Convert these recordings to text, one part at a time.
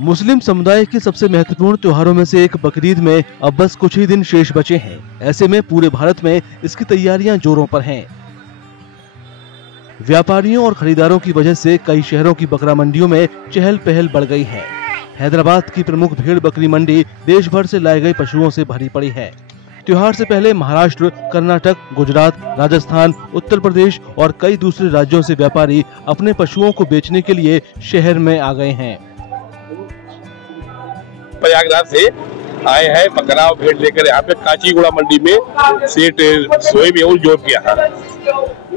मुस्लिम समुदाय के सबसे महत्वपूर्ण त्योहारों में से एक बकरीद में अब बस कुछ ही दिन शेष बचे हैं। ऐसे में पूरे भारत में इसकी तैयारियां जोरों पर हैं। व्यापारियों और खरीदारों की वजह से कई शहरों की बकरा मंडियों में चहल पहल बढ़ गई है। हैदराबाद की प्रमुख भेड़ बकरी मंडी देश भर से लाए गए पशुओं से भरी पड़ी है। त्योहार से पहले महाराष्ट्र, कर्नाटक, गुजरात, राजस्थान, उत्तर प्रदेश और कई दूसरे राज्यों से व्यापारी अपने पशुओं को बेचने के लिए शहर में आ गए हैं। प्रयागराज से आए हैं बकरा और भेड़ लेकर यहाँ पे काचीगुड़ा मंडी में सेठ सोए मेहुल जॉब किया है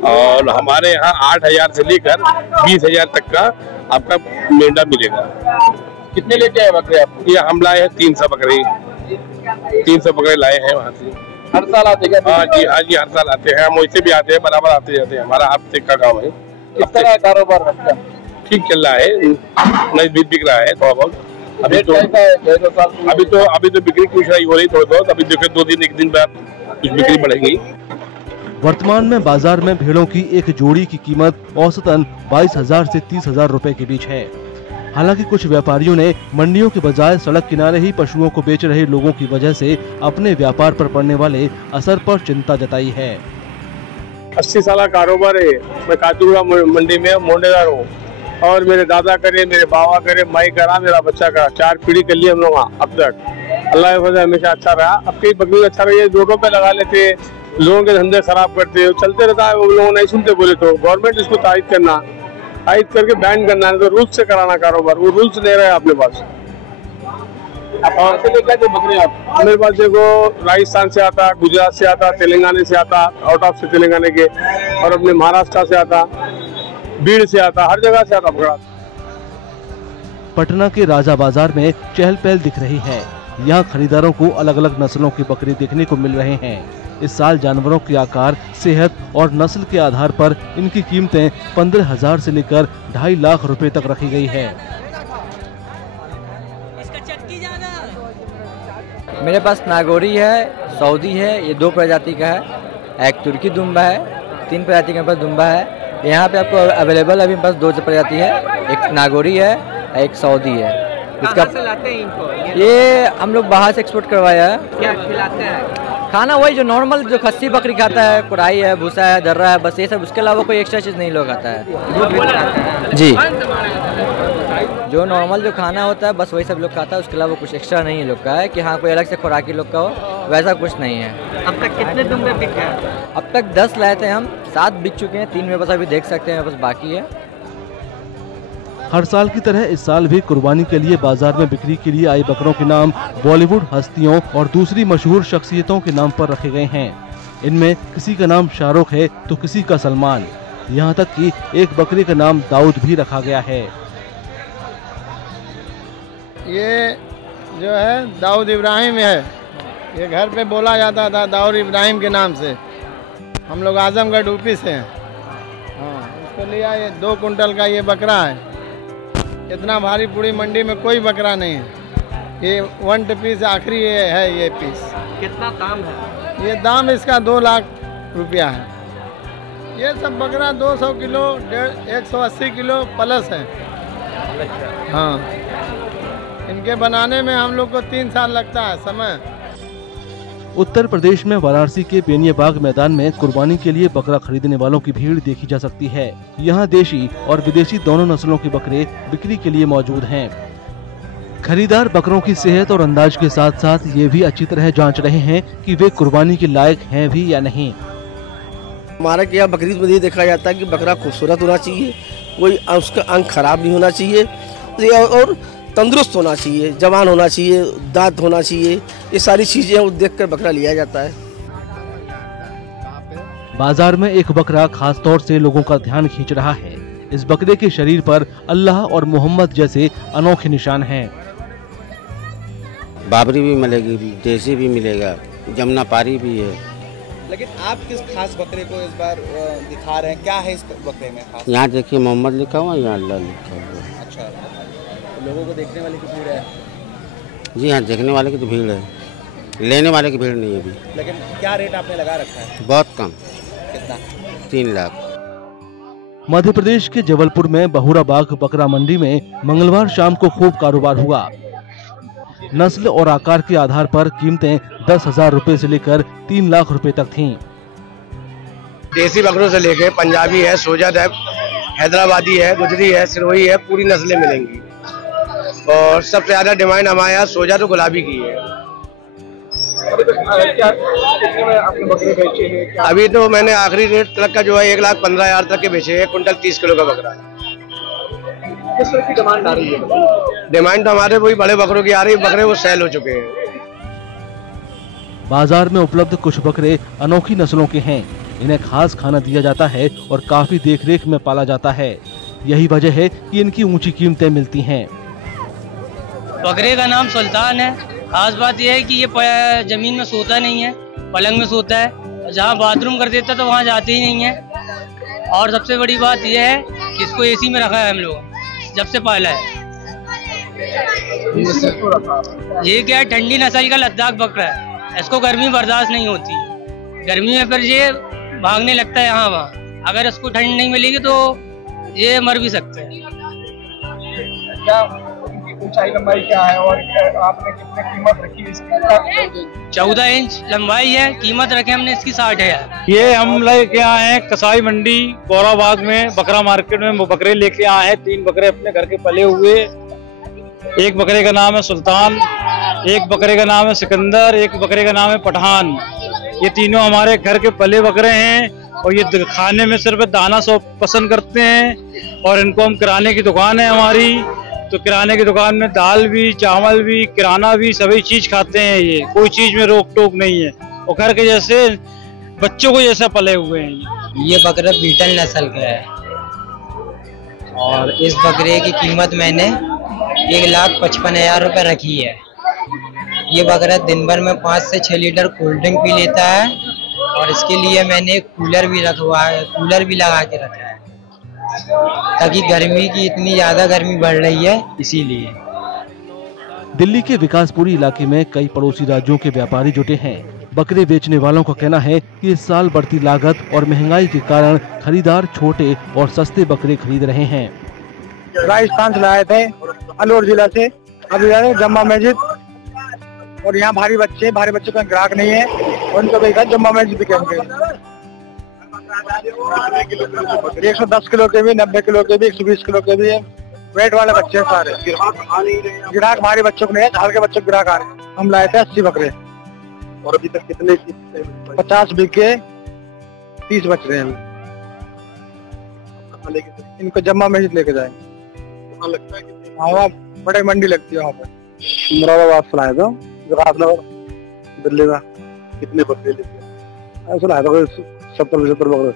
और हमारे यहाँ 8,000 से लेकर 20,000 तक का आपका मेंढा मिलेगा। कितने लेके आए बकरे आप? ये हम लाए हैं 300 बकरे 300 बकरे लाए हैं वहाँ से। हर साल आते क्या? हाँ जी हर साल आते हैं। हम वैसे भी आते हैं, बराबर आते जाते हैं। हमारा हफ्ते का काम है। किस तरह है कारोबार आपका? ठीक चल रहा है, नजदीक बिक रहा है थोड़ा बहुत। अभी तो बिक्री कुछ नहीं हो रही, थोड़ी बहुत। अभी देखो 2 दिन 1 दिन बाद कुछ बिक्री बढ़ेगी। वर्तमान में बाजार में भेड़ों की एक जोड़ी की कीमत औसतन 22,000 से 30,000 रुपए के बीच है। हालांकि कुछ व्यापारियों ने मंडियों के बजाय सड़क किनारे ही पशुओं को बेच रहे लोगों की वजह से अपने व्यापार पर पड़ने वाले असर पर चिंता जताई है। 80 साल कारोबार है। मैं काचीगुड़ा मंडी में मोंडेदार हूँ और मेरे दादा करे, मेरे बाबा करे, माई करा, मेरा बच्चा करा। 4 पीढ़ी कर ली हम लोग अब तक। अल्लाह के फजल हमेशा अच्छा रहा। अब कई बकरी अच्छा रही है। रोडों पे लगा लेते, लोगों के धंधे खराब करते, चलते रहता है। वो लोग नहीं सुनते, बोले तो गवर्नमेंट इसको तायद करके बैन करना है, तो रूल्स से कराना कारोबार। वो रूल्स नहीं रहे अपने पास। और से लेकर जो बकरे आप? मेरे पास देखो राजस्थान से आता, गुजरात से आता, तेलंगाना से आता, आउट ऑफ से तेलंगाना के, और अपने महाराष्ट्र से आता, भीड़ से आता, हर जगह से आता बकरा। पटना के राजा बाजार में चहल पहल दिख रही है। यहाँ खरीदारों को अलग अलग नस्लों के बकरे देखने को मिल रहे हैं। इस साल जानवरों के आकार, सेहत और नस्ल के आधार पर इनकी कीमतें 15,000 से लेकर 2.5 लाख रुपए तक रखी गई है। मेरे पास नागौरी है, सऊदी है, ये 2 प्रजाति का है। एक तुर्की दुम्बा है, 3 प्रजाति के पास दुम्बा है। यहाँ पे आपको अवेलेबल अभी पास 2 प्रजाति है, एक नागौरी है, एक सऊदी है। इसका से लाते हैं इनको? ये हम लोग बाहर से एक्सपोर्ट करवाया है। क्या खिलाते हैं? खाना वही जो नॉर्मल जो खस्सी बकरी खाता है, कुराई है, भूसा है, दर्रा है, बस ये सब। उसके अलावा कोई एक्स्ट्रा चीज़ नहीं लोग खाता है जी। जो नॉर्मल जो खाना होता है बस वही सब लोग खाता है। उसके अलावा कुछ एक्स्ट्रा नहीं लोग का है कि हाँ कोई अलग से खुराकी लोग का हो, वैसा कुछ नहीं है। अब तक कितने दुम्बे बिक गए? अब तक 10 लाए थे हम, 7 बिक चुके हैं, 3 में बस अभी देख सकते हैं, बस बाकी है। हर साल की तरह इस साल भी कुर्बानी के लिए बाजार में बिक्री के लिए आई बकरों के नाम बॉलीवुड हस्तियों और दूसरी मशहूर शख्सियतों के नाम पर रखे गए हैं। इनमें किसी का नाम शाहरुख है तो किसी का सलमान। यहाँ तक कि एक बकरे का नाम दाऊद भी रखा गया है। ये जो है दाऊद इब्राहिम है। ये घर पे बोला जाता था दाऊद इब्राहिम के नाम से। हम लोग आजमगढ़ यूपी से हैं। हाँ, उसको लिया। ये 2 कुंटल का ये बकरा है। इतना भारी पूरी मंडी में कोई बकरा नहीं है। ये 1 पीस आखिरी है ये पीस। कितना दाम है? ये दाम इसका 2 लाख रुपया है। ये सब बकरा 200 किलो 180 किलो प्लस है। हाँ, इनके बनाने में हम लोग को 3 साल लगता है समय। उत्तर प्रदेश में वाराणसी के बेनियाबाग मैदान में कुर्बानी के लिए बकरा खरीदने वालों की भीड़ देखी जा सकती है। यहाँ देशी और विदेशी दोनों नस्लों के बकरे बिक्री के लिए मौजूद हैं। खरीदार बकरों की सेहत और अंदाज के साथ साथ ये भी अच्छी तरह जांच रहे हैं कि वे कुर्बानी के लायक हैं भी या नहीं। हमारा क्या बकरीद में ये देखा जाता है कि बकरा खूबसूरत होना चाहिए, कोई उसका अंग खराब नहीं होना चाहिए और तंदुरुस्त होना चाहिए, जवान होना चाहिए, दांत होना चाहिए। ये सारी चीजें देखकर बकरा लिया जाता है। बाजार में एक बकरा खास तौर से लोगों का ध्यान खींच रहा है। इस बकरे के शरीर पर अल्लाह और मोहम्मद जैसे अनोखे निशान हैं। बाबरी भी मिलेगी, देसी भी मिलेगा, जमुना पारी भी है। लेकिन आप किस खास बकरे को इस बार दिखा रहे हैं? क्या है इस बकरे में खास? यहाँ देखिए मोहम्मद लिखा हुआ, यहाँ अल्लाह लिखा हुआ। अच्छा, लोगों को देखने वाले की भीड़ है? जी हाँ, देखने वाले की तो भीड़ है, लेने वाले की भीड़ नहीं है अभी। लेकिन क्या रेट आपने लगा रखा है? बहुत कम। कितना? 3 लाख। मध्य प्रदेश के जबलपुर में बहुराबाग बकरा मंडी में मंगलवार शाम को खूब कारोबार हुआ। नस्ल और आकार के आधार पर कीमतें 10,000 रुपए से लेकर 3 लाख रुपए तक थीं। देसी बकरों से लेके पंजाबी है, सोजत है, हैदराबादी है, गुजरी है, सिरोही है, पूरी नस्लें मिलेंगी। और सबसे ज्यादा डिमांड हमारे यहाँ सोजा तो गुलाबी की है। आपने बकरे बेचे हैं? अभी तो मैंने आखिरी रेट तक का जो है 1,15,000 तक के बेचे हैं। कुंटल 30 किलो का बकरा। किस तरह की डिमांड आ रही है? डिमांड तो हमारे वही बड़े बकरों की आ रही है, बकरे वो सेल हो चुके हैं। बाजार में उपलब्ध कुछ बकरे अनोखी नस्लों के हैं। इन्हें खास खाना दिया जाता है और काफी देखरेख में पाला जाता है। यही वजह है कि इनकी ऊंची कीमतें मिलती हैं। बकरे का नाम सुल्तान है। खास बात यह है कि ये जमीन में सोता नहीं है, पलंग में सोता है। जहाँ बाथरूम कर देता तो वहाँ जाते ही नहीं है। और सबसे बड़ी बात यह है कि इसको एसी में रखा है हम लोग जब से पाला है। ये क्या है, ठंडी नस्ल का लद्दाख बकरा है। इसको गर्मी बर्दाश्त नहीं होती। गर्मी में फिर ये भागने लगता है यहाँ वहाँ। अगर इसको ठंड नहीं मिलेगी तो ये मर भी सकते हैं। क्या ऊंचाई लंबाई क्या है और आपने कितने कीमत रखी इसकी? 14 इंच लंबाई है। कीमत रखे हमने इसकी 60,000। ये हम लेके आए हैं कसाई मंडी गौराबाग में, बकरा मार्केट में। वो बकरे लेके आए हैं। 3 बकरे अपने घर के पले हुए। एक बकरे का नाम है सुल्तान, एक बकरे का नाम है सिकंदर, एक बकरे का नाम है पठान। ये तीनों हमारे घर के पले बकरे हैं और ये खाने में सिर्फ दाना सौ पसंद करते हैं। और इनको हम किराने की दुकान है हमारी, तो किराने की दुकान में दाल भी, चावल भी, किराना भी, सभी चीज खाते हैं। ये कोई चीज में रोक टोक नहीं है और घर के जैसे बच्चों को जैसा पले हुए हैं। ये बकरा बीटल नस्ल का है और इस बकरे की कीमत मैंने 1,55,000 रुपए रखी है। ये बकरा दिन भर में 5 से 6 लीटर कोल्ड ड्रिंक पी लेता है और इसके लिए मैंने कूलर भी लगा के रखा है ताकि गर्मी की इतनी ज्यादा गर्मी बढ़ रही है इसीलिए। दिल्ली के विकासपुरी इलाके में कई पड़ोसी राज्यों के व्यापारी जुटे हैं। बकरे बेचने वालों का कहना है कि इस साल बढ़ती लागत और महंगाई के कारण खरीदार छोटे और सस्ते बकरे खरीद रहे हैं। राजस्थान से लाए थे, अलवर जिला से। अभी जम्मा मस्जिद और यहाँ भारी बच्चे का ग्राहक नहीं है। उनको देखा जम्मा मस्जिद बिकेंगे। 110 किलो के भी, 90 किलो के भी, 120 किलो के भी है। वेट वाले बच्चे सारे। ग्राहक भारी बच्चों को नहीं है, हल्के बच्चों को ग्राहक आ रहे हैं। हम लाए थे 80 बकरे और अभी तक कितने? 50 बिके, 30 बच रहे हैं। इनको जम्मा मस्जिद लेके जाएंगे। लगता है कि वहाँ बड़े मंडी लगती है। वहाँ पे मुरादाबाद से लाए थे, दिल्ली में। कितने बकरे लेते? ऐसा लाया था 70-75 बकरे।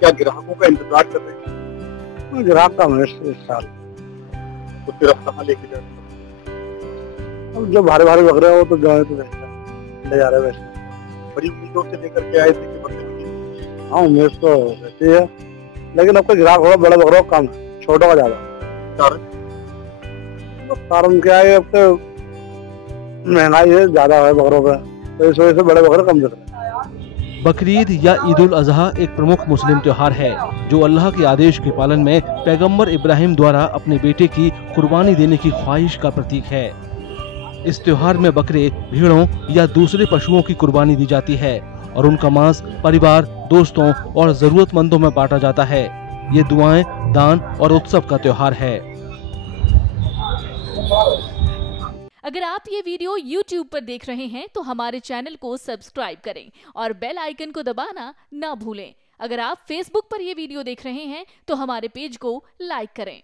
क्या ग्राहकों का इंतजार कर रहे हैं? ग्राहक कम है इस साल। तो फिर अब कहाँ लेके जाते? जो भारे बकरे हैं वो तो जाए तो ले जा रहे हैं। वैसे बड़ी उम्मीदों से लेकर के आए थे कि बकरे। हाँ, उम्मीद तो रहती है, लेकिन अब कोई ग्राहक होगा बड़ा बकरा कम, छोटों का ज्यादा। कारण क्या है, अब तो महंगाई है ज्यादा है बकरों का, तो इस वजह से बड़े बकरे कम दिख रहे हैं। बकरीद या ईद उल अजहा एक प्रमुख मुस्लिम त्योहार है जो अल्लाह के आदेश के पालन में पैगंबर इब्राहिम द्वारा अपने बेटे की कुर्बानी देने की ख्वाहिश का प्रतीक है। इस त्योहार में बकरे, भेड़ों या दूसरे पशुओं की कुर्बानी दी जाती है और उनका मांस परिवार, दोस्तों और जरूरतमंदों में बांटा जाता है। ये दुआएं, दान और उत्सव का त्योहार है। अगर आप ये वीडियो YouTube पर देख रहे हैं तो हमारे चैनल को सब्सक्राइब करें और बेल आइकन को दबाना ना भूलें। अगर आप Facebook पर ये वीडियो देख रहे हैं तो हमारे पेज को लाइक करें।